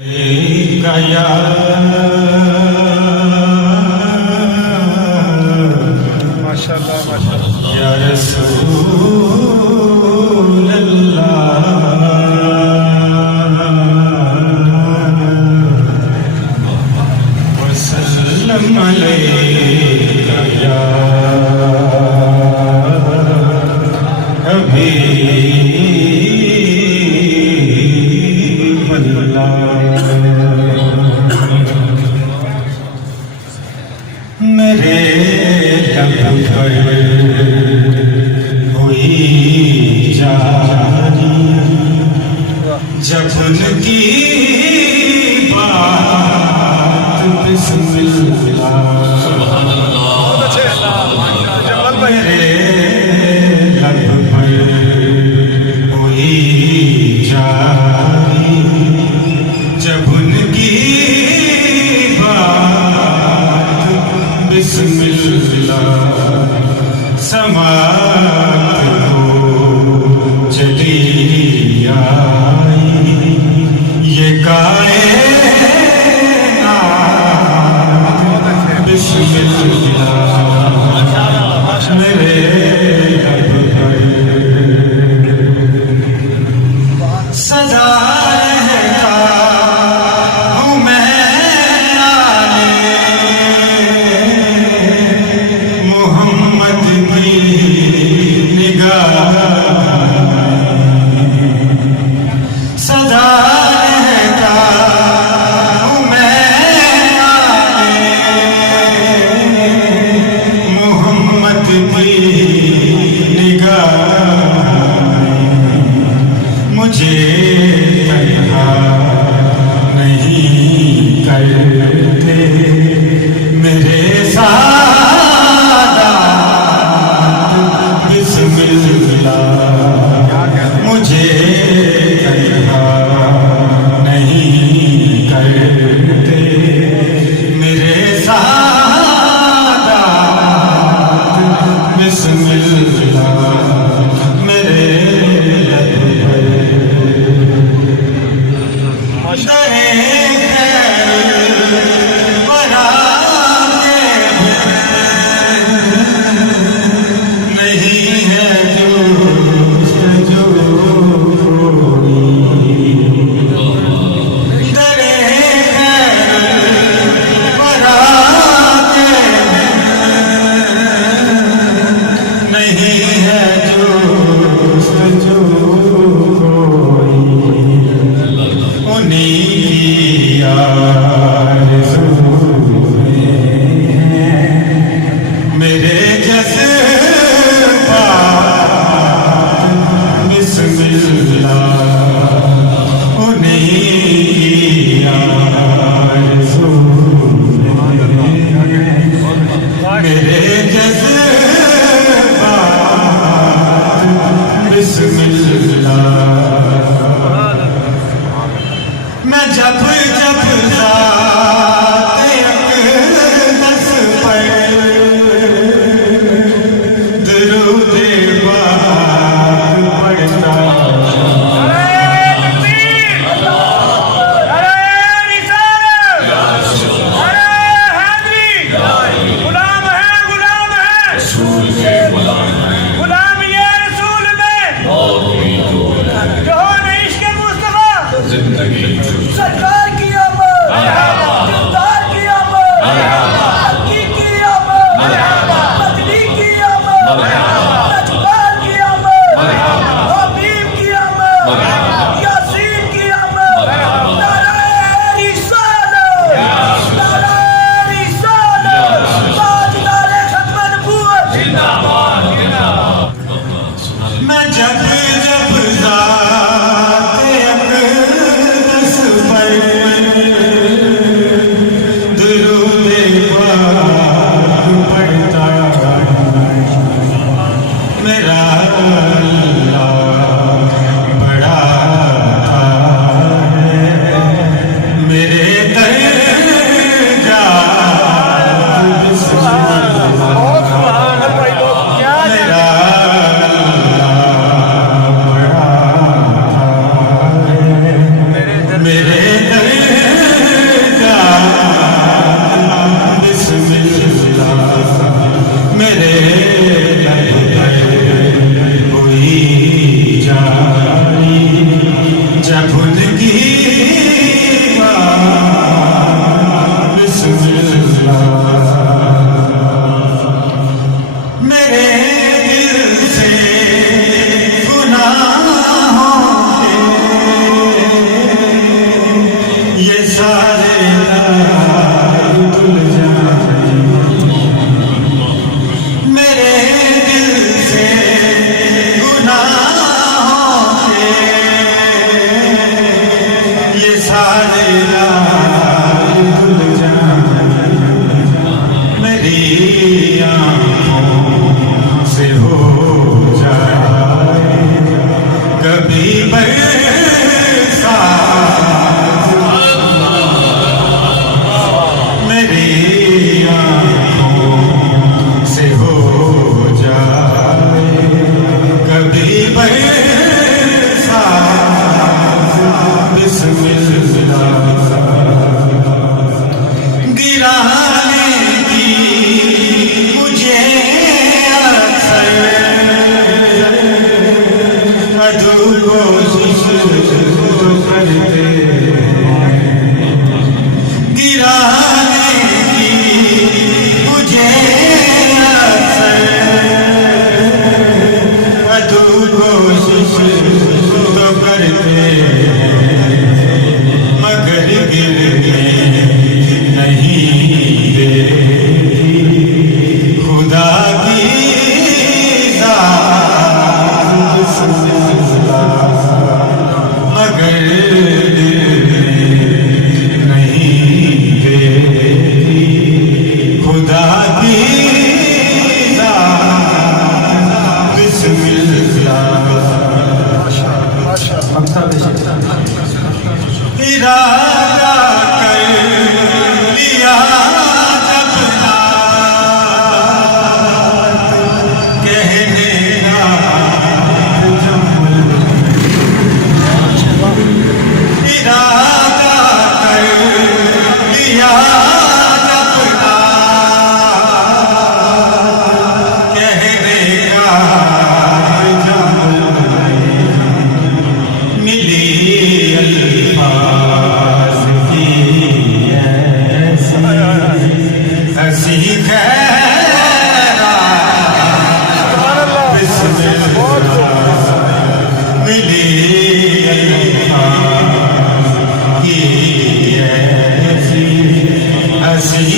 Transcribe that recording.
गया माशाअल्लाह माशाअल्लाह या रसूल अल्लाह वसल्लम अलैका या हबीब अल्लाह। मेरे लब पर हुई जारी जब उनकी बात बिस्मिल्लाह। मेरे लब पर हुई जारी जब उनकी बिस्मिल्लाह। समात हो चली आई ये कायनात बिस्मिल्लाह। मेरे लब पर सदा रहता हूँ मैं मोहम्मद की निगाह। सदा रहता हूँ मैं मोहम्मद की निगाह। मुझे तन्हा नहीं करते मेरे साथ बिस्मिल्लाह। मुझे तन्हा नहीं करते मेरे साथ बिस्मिल्लाह। मेरे लब पर दरे नहीं है जो दरे नहीं है जो उन्हीं की आरज़ू मेरे जज़्बात बिस्मिल्लाह। उन्हीं की आरज़ू मेरे जज़्बात बिस्मिल्लाह। मैं जब जब ज़ात अक़दस पर दुरूद पाक पढ़ता सरकार की आमद, किरदार की आमद, हकी की आमद, बदली की आमद, नजबार की आमद, हबीब की आमद, यासीन की आमद। नारे रिसालत, नारे रिसालत, ताजदारे खत्म नबूवत जिंदाबाद जिंदाबाद। मैं जब जब ज़ात अक़दस पर दुरूद पाक पढ़ता मेरा अल्लाह बड़ा है मेरे दरजा मेरा अल्लाह बड़ा है मेरे जा बिस्मिल्ला मेरे दर पर हुई जारी जब उनकी बात बिस्मिल्ला मेरे दिल से गुनाहों के ये सारे दाग धुल जाए मेरे दिल से गुनाहों के ये सारे दाग धुल जाए मेरी से हो जाए कभी बरसात मेरी आँखों से हो जाए कभी बरसात बिस्मिल्ला गिराने की मुझे अदू कोशिश तो करते गिराने की मुझे अदू कोशिश तो करते मगर गिरने नहीं देती खुदा की मगर नहीं देती खुदा की बिस्मिल्ला इरादा कर लिया जब कहने इरादा कर लिया जब कहने का जब मिली अल्फाज की ऐसी हंसी खैरात बिस्मिल्ला मिली अल्फाज की ऐसी हंसी